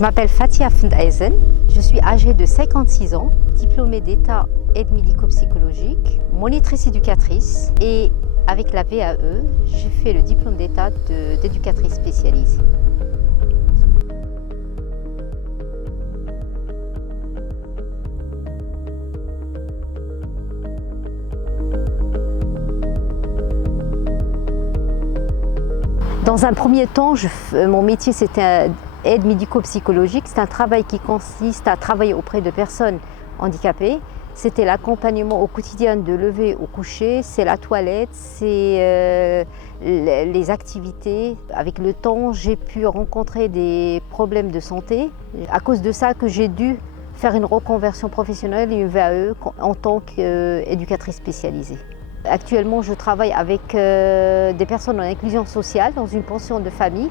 Je m'appelle Fatia Fundeisen, je suis âgée de 56 ans, diplômée d'État aide médico-psychologique, monitrice éducatrice et avec la VAE, j'ai fait le diplôme d'État d'éducatrice spécialisée. Dans un premier temps, mon métier c'était aide médico-psychologique. C'est un travail qui consiste à travailler auprès de personnes handicapées. C'était l'accompagnement au quotidien de lever au coucher, c'est la toilette, c'est les activités. Avec le temps, j'ai pu rencontrer des problèmes de santé. À cause de ça que j'ai dû faire une reconversion professionnelle et une VAE en tant qu'éducatrice spécialisée. Actuellement, je travaille avec des personnes en inclusion sociale dans une pension de famille.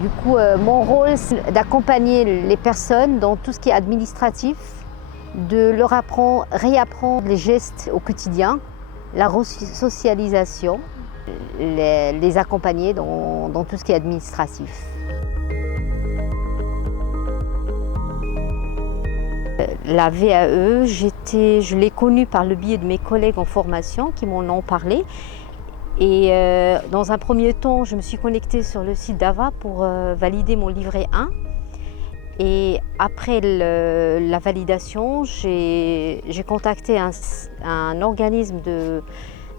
Du coup, mon rôle, c'est d'accompagner les personnes dans tout ce qui est administratif, de leur réapprendre les gestes au quotidien, la resocialisation, les accompagner dans tout ce qui est administratif. La VAE, je l'ai connue par le biais de mes collègues en formation qui m'en ont parlé. Et dans un premier temps, je me suis connectée sur le site d'AVA pour valider mon livret 1. Et après la validation, j'ai contacté un organisme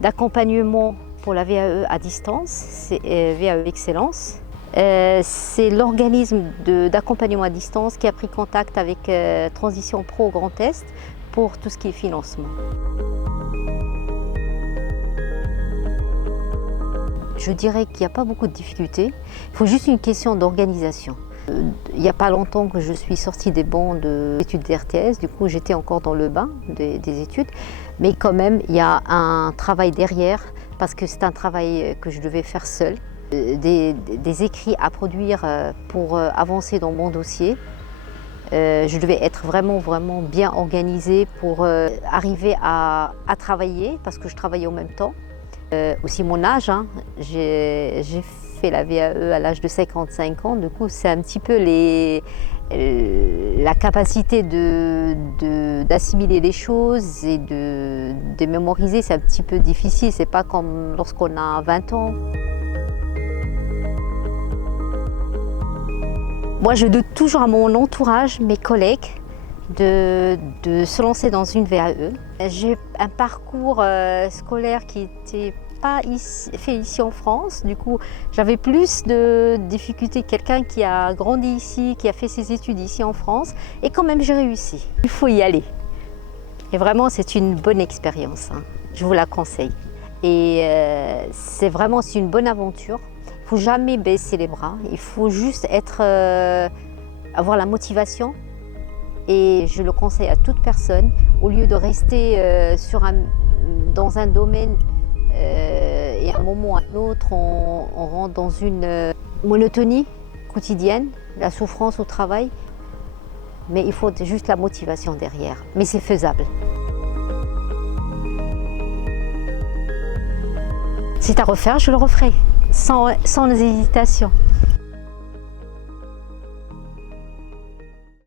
d'accompagnement pour la VAE à distance, c'est VAE Excellence. C'est l'organisme d'accompagnement à distance qui a pris contact avec Transition Pro Grand Est pour tout ce qui est financement. Je dirais qu'il n'y a pas beaucoup de difficultés, il faut juste une question d'organisation. Il n'y a pas longtemps que je suis sortie des bancs d'études d'RTS, du coup j'étais encore dans le bain des études, mais quand même il y a un travail derrière parce que c'est un travail que je devais faire seule. Des écrits à produire pour avancer dans mon dossier. Je devais être vraiment bien organisée pour arriver à travailler parce que je travaillais en même temps. Aussi mon âge, hein. J'ai fait la VAE à l'âge de 55 ans, du coup c'est un petit peu la capacité d'assimiler les choses et de mémoriser, c'est un petit peu difficile, c'est pas comme lorsqu'on a 20 ans. Moi, je doute toujours à mon entourage, mes collègues, de se lancer dans une VAE. J'ai un parcours scolaire qui n'était pas fait ici en France. Du coup, j'avais plus de difficultés que quelqu'un qui a grandi ici, qui a fait ses études ici en France. Et quand même, j'ai réussi. Il faut y aller. Et vraiment, c'est une bonne expérience, hein. Je vous la conseille. Et c'est une bonne aventure. Il ne faut jamais baisser les bras, il faut juste avoir la motivation et je le conseille à toute personne, au lieu de rester dans un domaine et à un moment ou à un autre, on rentre dans une monotonie quotidienne, la souffrance au travail, mais il faut juste la motivation derrière, mais c'est faisable. C'est à refaire, je le referai. Sans hésitation.